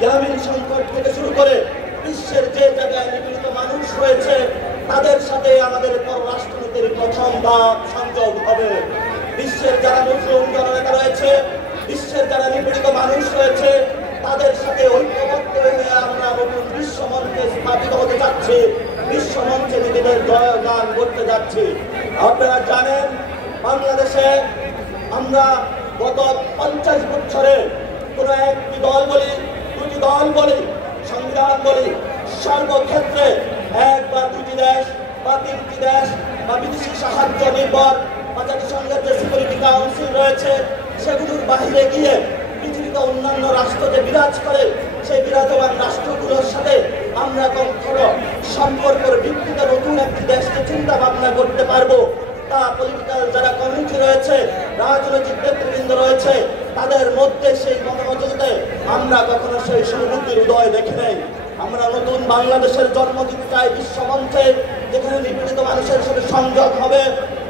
গ্রামীণ সংকট থেকে শুরু করে বিশ্বের যে জায়গায় নিপীড়িত মানুষ রয়েছে তাদের সাথে আমাদের পররাষ্ট্রনীতির প্রথম ধাপ সংযোগ হবে। বিশ্বের যারা মুসলিম জননেতা রয়েছে, বিশ্বের যারা নিপীড়িত মানুষ রয়েছে তাদের সাথে ঐক্যবদ্ধ হয়ে আমরা নতুন বিশ্বমঞ্চে স্থাপিত হতে যাচ্ছি, বিশ্বমঞ্চে নিজেদের জয়গান করতে যাচ্ছি। আপনারা জানেন বাংলাদেশে আমরা গত 50 বছরে কোন একটি দল বলি, দুটি দল বলি, সংবিধান বলি, সর্বক্ষেত্রে এক বা দুটি দেশ বা তিনটি দেশ বা বিদেশি সাহায্য নির্ভর বা জাতিসংঘের যে সিকিউরিটি কাউন্সিল রয়েছে সেগুলোর বাহিরে গিয়ে পৃথিবীতে অন্যান্য রাষ্ট্র যে বিরাজ করে সেই বিরাজমান রাষ্ট্রগুলোর সাথে আমরা কখনো সম্পর্কের ভিত্তিতে নতুন একটি দেশকে চিন্তা ভাবনা করতে পারবো তা পলিটিক্যাল যারা কমিউনিটি রয়েছে, রাজনৈতিক নেতৃবৃন্দ রয়েছে তাদের মধ্যে সেই মতামতে আমরা কখনো সেই সমুদ্রের উদয় দেখি নাই। আমরা নতুন বাংলাদেশের জন্ম দিতে চাই বিশ্বমঞ্চে, যেখানে নিপীড়িত মানুষের সাথে সংযোগ হবে,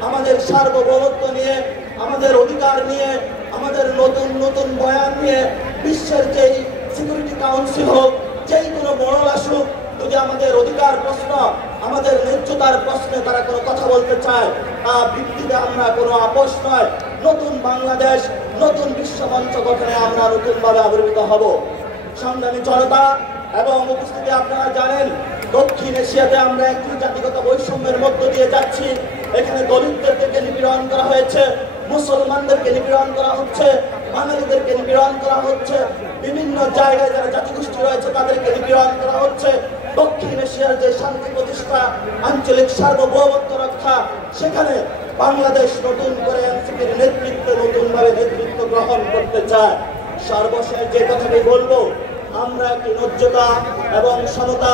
আমাদের সার্বভৌমত্ব নিয়ে, আমাদের অধিকার নিয়ে, আমাদের নতুন নতুন বয়ান নিয়ে বিশ্বের যেই সিকিউরিটি কাউন্সিল হোক, যেই কোনো মডেল আসুক, যদি আমাদের অধিকার প্রশ্ন, আমাদের ন্যায্যতার প্রশ্নে তারা কোনো কথা বলতে চায় তা ভিত্তিতে আমরা কোনো আপোষ নয়। নতুন বাংলাদেশ, নতুন বিশ্বমঞ্চ গঠনে আমরা নতুনভাবে আবির্ভূত হব। সংগ্রামী জনতা এবং উপস্থিতি, আপনারা জানেন দক্ষিণ এশিয়াতে আমরা একটি জাতিগত বৈষম্যের মধ্য দিয়ে যাচ্ছি। এখানে দলিতদেরকে নিপীড়ন করা হয়েছে, মুসলমানদেরকে নিপীড়ন করা হচ্ছে, বাঙালিদেরকে নিপীড়ন করা হচ্ছে, বিভিন্ন জায়গায় যারা জাতিগোষ্ঠী রয়েছে তাদেরকে নিপীড়ন করা হচ্ছে। দক্ষিণ এশিয়ার যে শান্তি প্রতিষ্ঠা, আঞ্চলিক সার্বভৌমত্ব রক্ষা, সেখানে বাংলাদেশ নতুন করে এনসিপির নেতৃত্বে নতুনভাবে নেতৃত্ব গ্রহণ করতে চায়। সর্বশেষ যে কথাটি বলবো, আমরা একটি ন্যায্যতা এবং সমতা,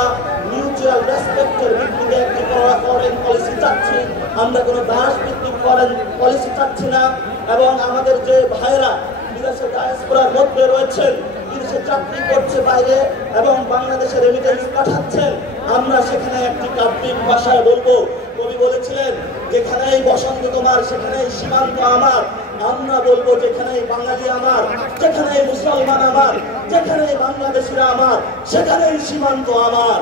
মিউচুয়াল রেসপেক্টের ভিত্তিতে একটি ফরেন পলিসি চাচ্ছি। আমরা কোনো দাস ভিত্তিক ফরেন পলিসি চাচ্ছি না। এবং আমাদের যে ভাইয়েরা বিদেশে ডায়াসপোরার মধ্যে রয়েছেন, বিদেশে চাকরি করছে বাইরে এবং বাংলাদেশে রেমিটেন্স পাঠাচ্ছেন, আমরা সেখানে একটি কাব্যিক ভাষায় বলবো। কবি বলেছিলেন, যেখানেই বসন্ত তোমার সেখানেই সীমান্ত আমার। আমরা বলবো, যেখানেই বাঙালি আমার, যেখানেই মুসলমান আমার, যেখানেই বাংলাদেশিরা আমার, সেখানেই সীমান্ত আমার।